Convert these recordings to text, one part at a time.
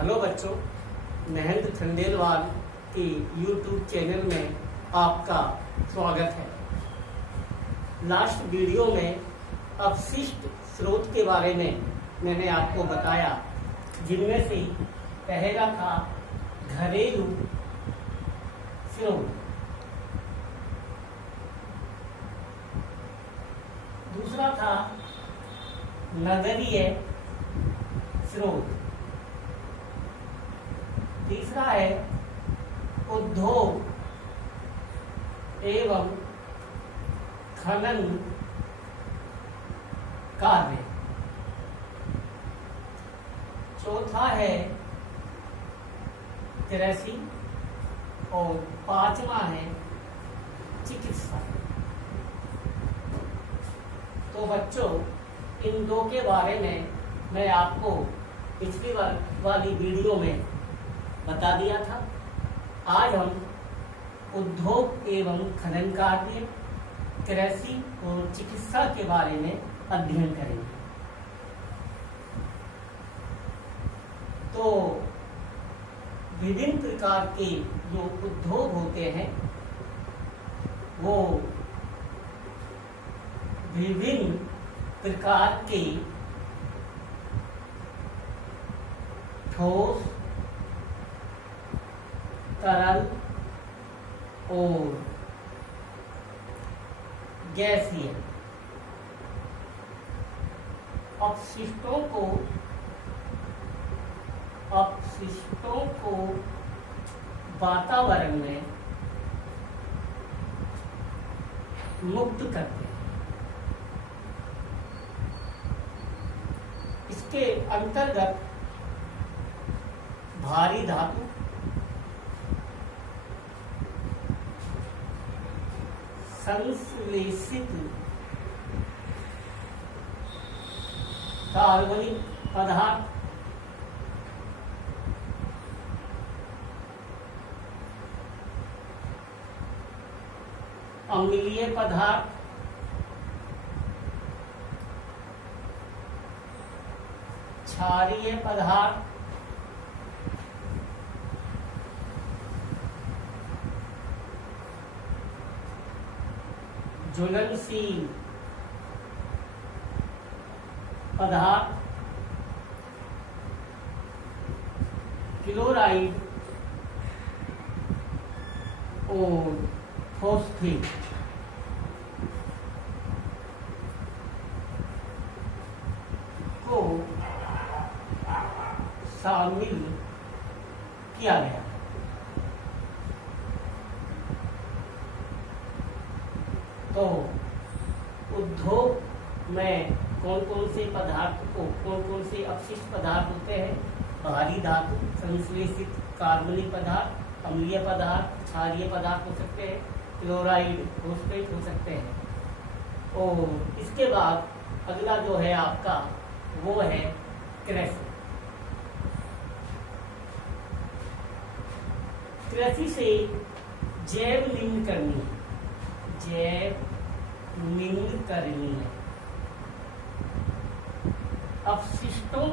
Hello बच्चों, महेंद्र खंडेलवाल के YouTube channel में आपका स्वागत है। लास्ट वीडियो में अपशिष्ट स्रोत के बारे में मैंने आपको बताया, जिनमें से पहला था घरेलू स्रोत, दूसरा था नगरीय स्रोत, तीसरा है उद्योग एवं खनन कार्य, चौथा है कृषि और पांचवा है चिकित्सा। तो बच्चों, इन दो के बारे में मैं आपको पिछली वाली वीडियो में बता दिया था। आज हम उद्योग एवं खनन कार्य, कृषि और चिकित्सा के बारे में अध्ययन करेंगे। तो विभिन्न प्रकार के जो उद्योग होते हैं वो विभिन्न प्रकार के ठोस, तरल और गैसीय अपशिष्टों को वातावरण में मुक्त करते हैं। इसके अंतर्गत भारी धातु, संश्लेषित कार्बनिक पदार्थ, अम्लीय पदार्थ, क्षारीय पदार्थ, ज्वलनशील पदार्थ, क्लोराइड और फॉस्फेट को शामिल किया गया। तो उद्योग में कौन कौन से अपशिष्ट पदार्थ होते हैं? भारी धातु, संश्लेषित कार्बनिक पदार्थ, अम्लीय पदार्थ, क्षारीय पदार्थ हो सकते हैं, क्लोराइड, फॉस्फेट हो सकते हैं। और इसके बाद अगला जो है आपका वो है कृषि। कृषि से जैव निम्न करनी है, अपशिष्टों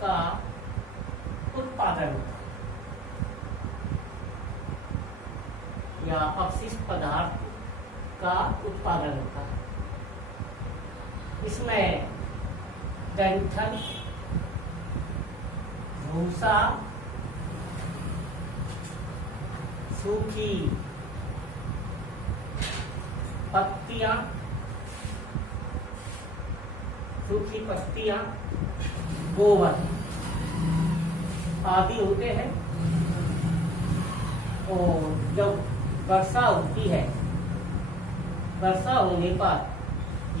का उत्पादन या अपशिष्ट पदार्थ का उत्पादन होता है। इसमें डंठल, भूसा, सूखी पत्तियां, गोबर आदि होते हैं। और जब वर्षा होती है, वर्षा होने पर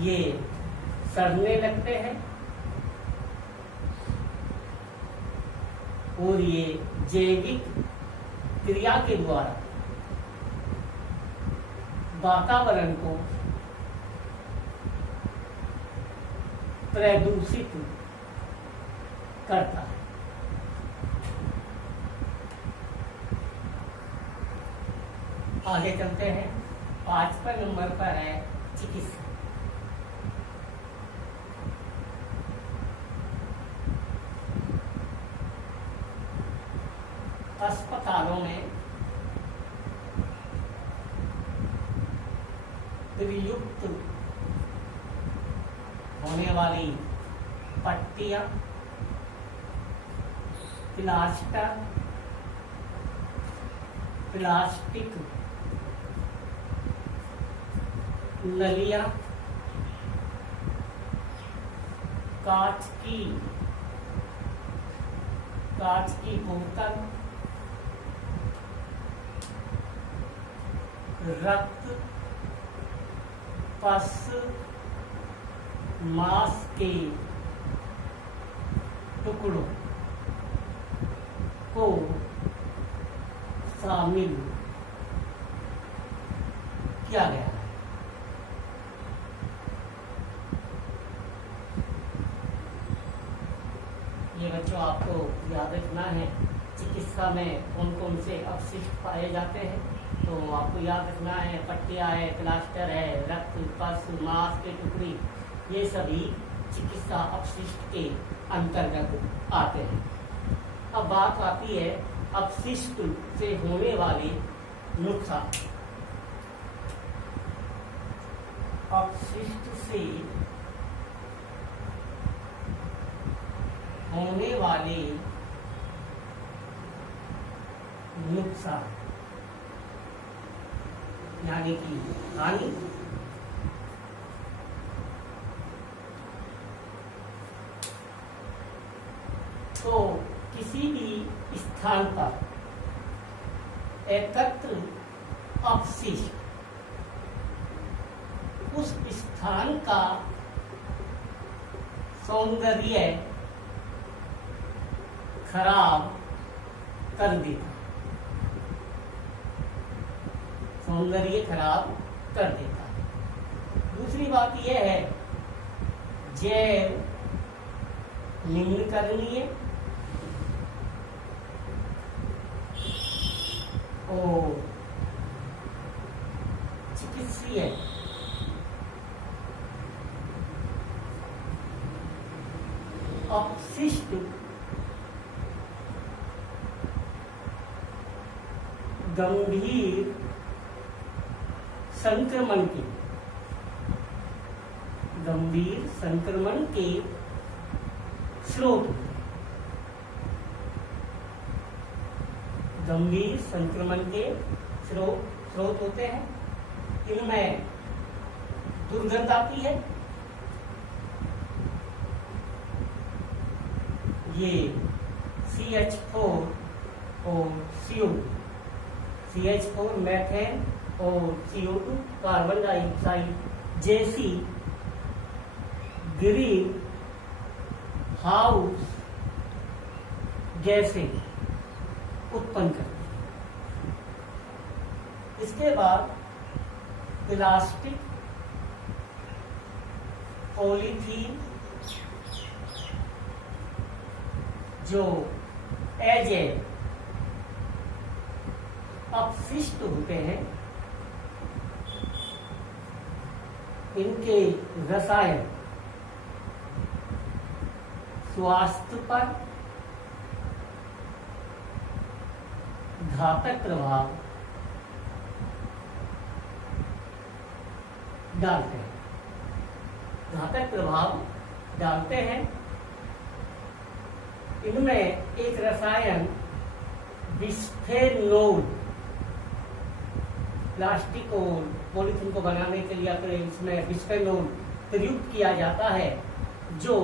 ये सड़ने लगते हैं और ये जैविक क्रिया के द्वारा वातावरण को प्रदूषित करता है। आगे चलते हैं। 5वें नंबर पर है चिकित्सा। अस्पतालों में प्रयुक्त होने वाली पट्टियां, प्लास्टर, प्लास्टिक नलियां, कांच की बोतल, रक्त, पस, मांस के टुकड़ों को शामिल किया गया है। ये बच्चों आपको याद रखना है, चिकित्सा में कौन कौन से अपशिष्ट पाए जाते हैं। तो आपको याद रखना है, पट्टियाँ है, प्लास्टर है, रक्त, पस, मांस के टुकड़ी, ये सभी चिकित्सा अपशिष्ट के अंतर्गत आते हैं। अब बात आती है अपशिष्ट से होने वाले नुकसान। अपशिष्ट से होने वाले नुकसान यानी कि हानि। तो किसी भी स्थान पर एकत्र अपशिष्ट उस स्थान का सौंदर्य खराब कर देता, सौंदर्य खराब कर देता है। दूसरी बात यह है, जैव निम्नकरणीय और चिकित्सीय अपशिष्ट गंभीर संक्रमण के स्रोत, गंभीर संक्रमण के स्रोत होते हैं। इनमें दुर्गंध आती है, ये CH4 और CO2, CH4 मैथेन और CO2 कार्बन डाइऑक्साइड जैसी ग्रीन हाउस गैसें उत्पन्न करती है। इसके बाद प्लास्टिक, पॉलीथीन जो एजेड अपशिष्ट होते हैं, इनके रसायन स्वास्थ्य पर घातक प्रभाव डालते हैं, इनमें एक रसायन बिस्फेनोल, प्लास्टिक और पॉलीथीन को बनाने के लिए इसमें बिस्फेनोल प्रयुक्त किया जाता है, जो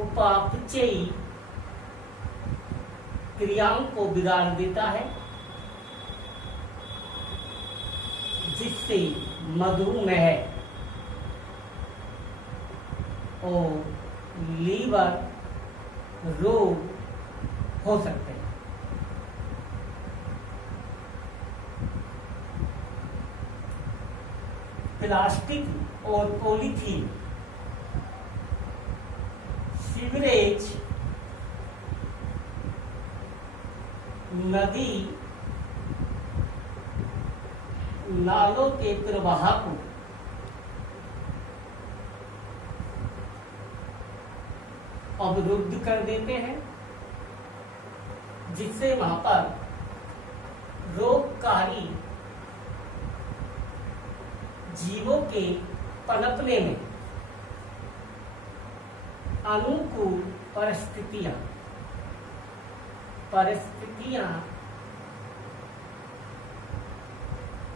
उपापचयी क्रियाओं को बिगाड़ देता है, जिससे मधुमेह और लीवर रोग हो सकते हैं। प्लास्टिक और पॉलीथीन सीवरेज, नदी नालों के प्रवाह को अवरुद्ध कर देते हैं, जिससे वहां पर परोपकारी जीवों के पनपने में अनुकूल परिस्थितियां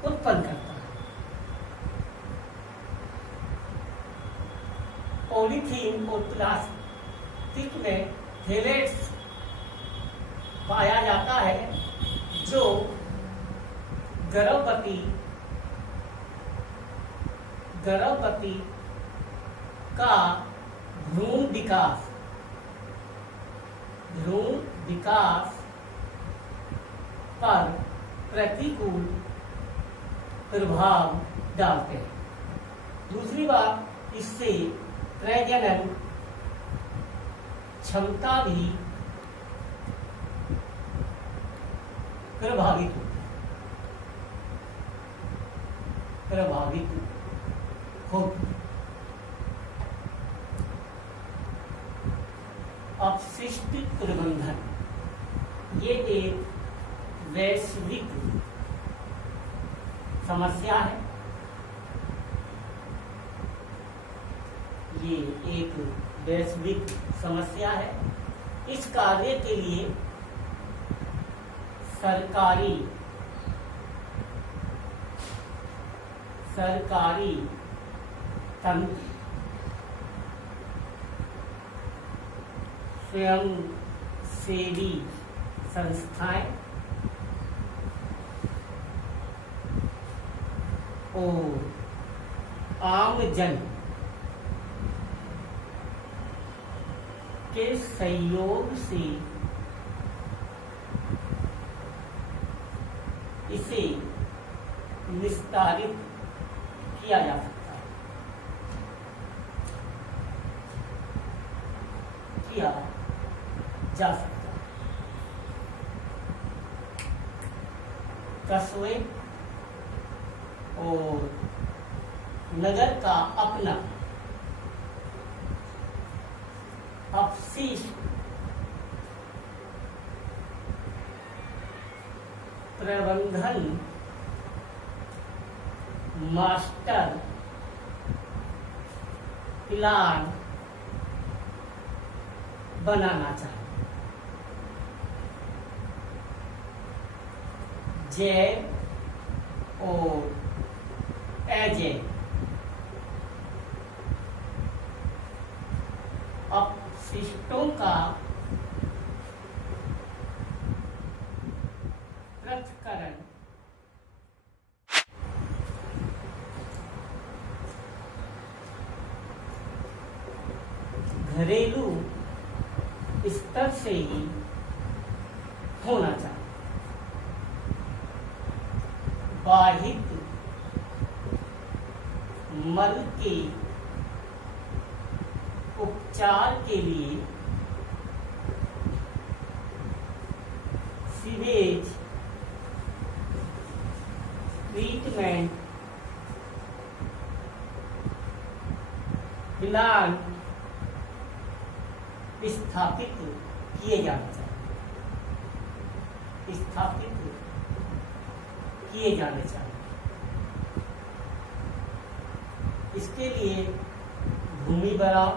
उत्पन्न करता है। पॉलीथीन और प्लास्टिक में थैलेट्स पाया जाता है जो गर्भवती का भ्रूण विकास पर प्रतिकूल प्रभाव डालते हैं। दूसरी बात, इससे प्रजनन क्षमता भी प्रभावित होती। अपशिष्ट प्रबंधन ये एक वैश्विक समस्या है। ये एक वैश्विक समस्या है। इस कार्य के लिए सरकारी तंत्र, स्वयंसेवी संस्थाएं और आम जन के सहयोग से इसे निस्तारित किया जा सकता है। कस्बे और नगर का अपना अपशिष्ट प्रबंधन मास्टर प्लान बनाना चाहिए। जैव और अजैव अपशिष्टों का पृथक्करण घरेलू स्तर से ही होना चाहिए। बाहित मल के उपचार के लिए सीवेज ट्रीटमेंट प्लांट स्थापित किए जाने चाहिए। इसके लिए भूमि भराव,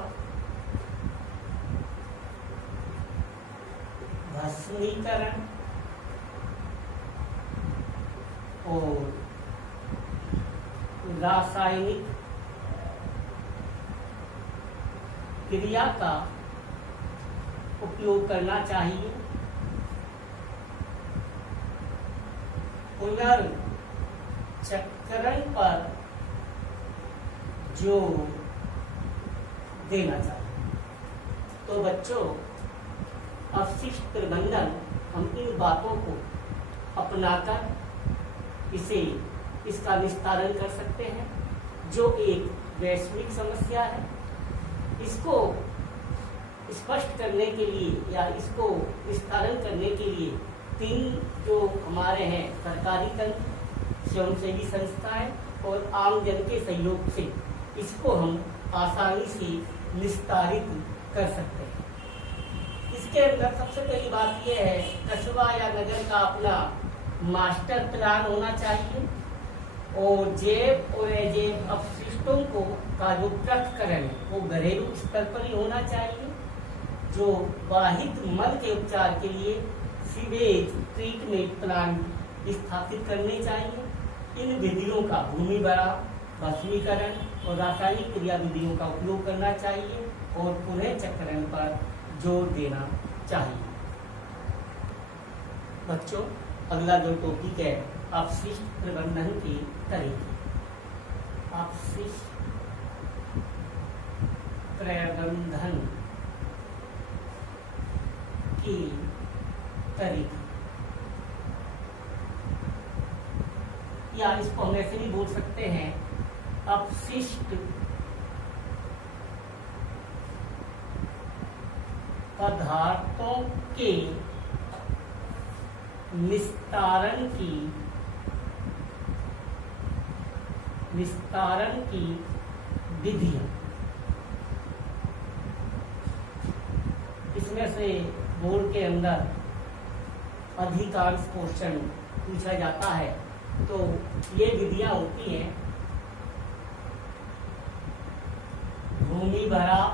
भस्मीकरण और रासायनिक क्रिया का उपयोग करना चाहिए। पुनर्चक्रण पर जोर देना चाहिए। तो बच्चों, अपशिष्ट प्रबंधन, हम इन बातों को अपनाकर इसका निस्तारण कर सकते हैं, जो एक वैश्विक समस्या है। इसको स्पष्ट करने के लिए या इसको निस्तारण करने के लिए 3 जो हमारे हैं सरकारी तंत्र, स्वयंसेवी संस्थाएं और आम जन के सहयोग से इसको हम आसानी से निस्तारित कर सकते हैं। इसके अंदर सबसे पहली बात यह है, कस्बा या नगर का अपना मास्टर प्लान होना चाहिए और जैव और अजैव अपशिष्टों को का जो पृथक्करण वो घरेलू स्तर पर ही होना चाहिए। जो वाहित मल के उपचार के लिए सीवेज ट्रीटमेंट प्लांट स्थापित करने चाहिए। इन विधियों का भूमि भराव, भस्मीकरण और रासायनिक क्रिया विधियों का उपयोग करना चाहिए और पुनः चक्रण पर जोर देना चाहिए। बच्चों, अगला जो टॉपिक है अपशिष्ट प्रबंधन के तरीके। अपशिष्ट प्रबंधन के तरीके, या इसको हम ऐसे भी बोल सकते हैं अपशिष्ट पदार्थों के निस्तारण की विधियां। इसमें से बोर्ड के अंदर अधिकांश क्वेश्चन पूछा जाता है। तो ये विधियां होती हैं भूमि भराव,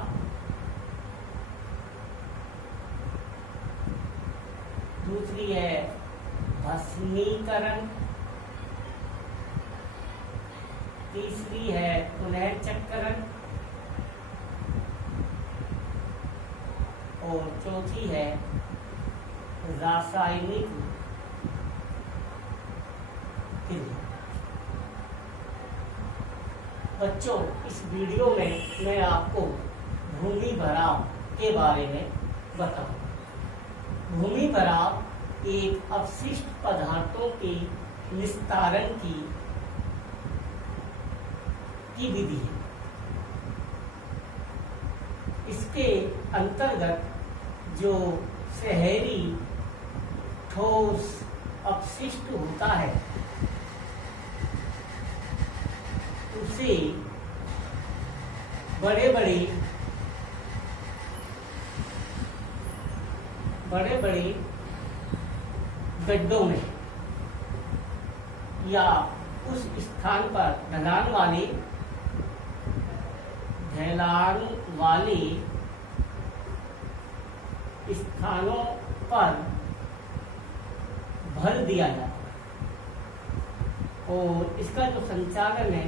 दूसरी है भस्मीकरण, तीसरी है पुनर्चक्रण और चौथी है रासायनिक क्रिया। बच्चों, इस वीडियो में मैं आपको भूमि भराव के बारे में बताऊं। भूमि भराव एक अपशिष्ट पदार्थों के निस्तारण की विधि है। इसके अंतर्गत जो शहरी ठोस अपशिष्ट होता है उसे बड़े बड़े गड्ढों में या उस स्थान पर ढलान वाले स्थानों पर भर दिया जाता है और इसका जो संचालन है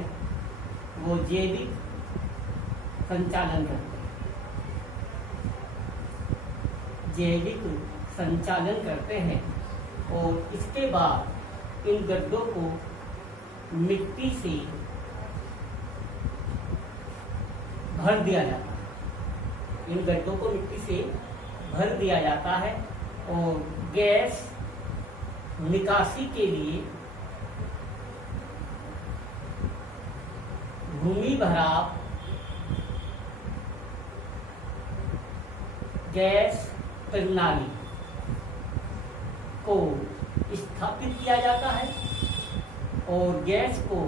वो जैविक संचालन करते हैं। जैविक संचालन करते हैं और इसके बाद इन गड्ढों को मिट्टी से भर दिया जाता है। इन गड्ढों को मिट्टी से भर दिया जाता है और गैस निकासी के लिए भूमि भराव गैस प्रणाली को स्थापित किया जाता है और गैस को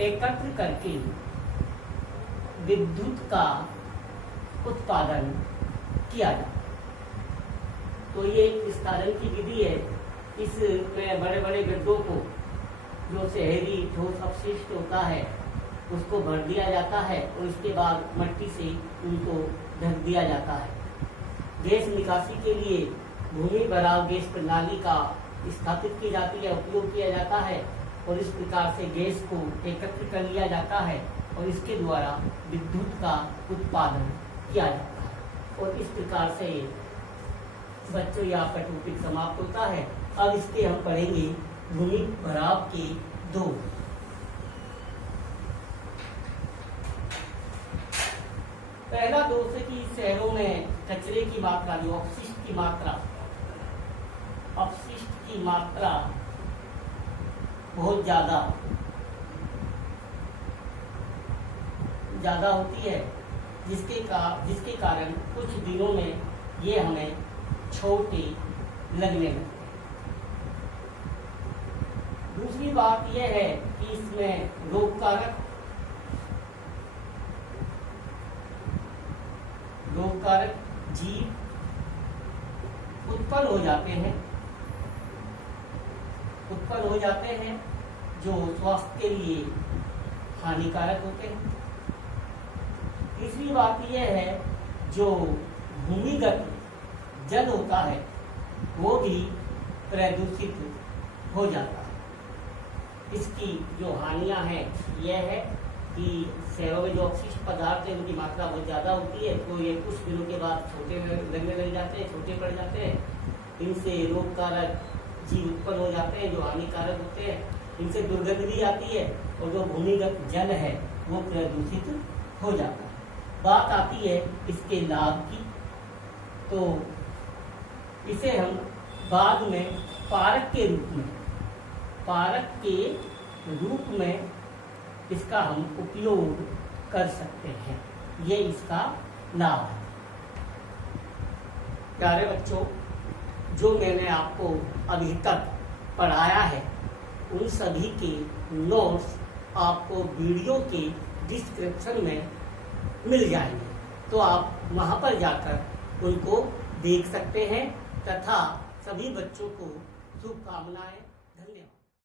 एकत्र करके विद्युत का उत्पादन किया जाता है। तो ये विस्तारण की विधि है। इसमें बड़े बड़े गड्ढों को जो शहरी ठोस अपशिष्ट होता है उसको भर दिया जाता है और उसके बाद मिट्टी से उनको ढक दिया जाता है। गैस निकासी के लिए भूमि भराव गैस प्रणाली का स्थापित की जाती है, उपयोग किया जाता है और इस प्रकार से गैस को एकत्र कर लिया जाता है और इसके द्वारा विद्युत का उत्पादन किया जाता है। और इस प्रकार से बच्चों ये आपका टॉपिक समाप्त होता है। अब इसके हम पढ़ेंगे भूमि भराव के दो। पहला दोष है कि शहरों में कचरे की मात्रा, जो अपशिष्ट की मात्रा बहुत ज्यादा होती है, जिसके कारण कुछ दिनों में ये हमें छोटे लगने लगते हैं। दूसरी बात यह है कि इसमें रोगकारक जीव उत्पन्न हो जाते हैं उत्पन्न हो जाते हैं जो स्वास्थ्य के लिए हानिकारक होते हैं। तीसरी बात यह है, जो भूमिगत जल होता है वो भी प्रदूषित हो जाता है। इसकी जो हानियां हैं यह है कि शहरों में जो अपशिष्ट पदार्थ है उनकी मात्रा बहुत ज़्यादा होती है, तो ये कुछ दिनों के बाद छोटे लगने लग जाते हैं, छोटे पड़ जाते हैं। इनसे रोगकारक जीव उत्पन्न हो जाते हैं जो हानिकारक होते हैं। इनसे दुर्गंध भी आती है और जो भूमिगत जल है वो प्रदूषित हो जाता है। बात आती है इसके लाभ की, तो इसे हम बाद में पारक के रूप में इसका हम उपयोग कर सकते हैं। ये इसका लाभ है। प्यारे बच्चों, जो मैंने आपको अभी तक पढ़ाया है उन सभी के नोट्स आपको वीडियो के डिस्क्रिप्शन में मिल जाएंगे, तो आप वहां पर जाकर उनको देख सकते हैं तथा सभी बच्चों को शुभकामनाएं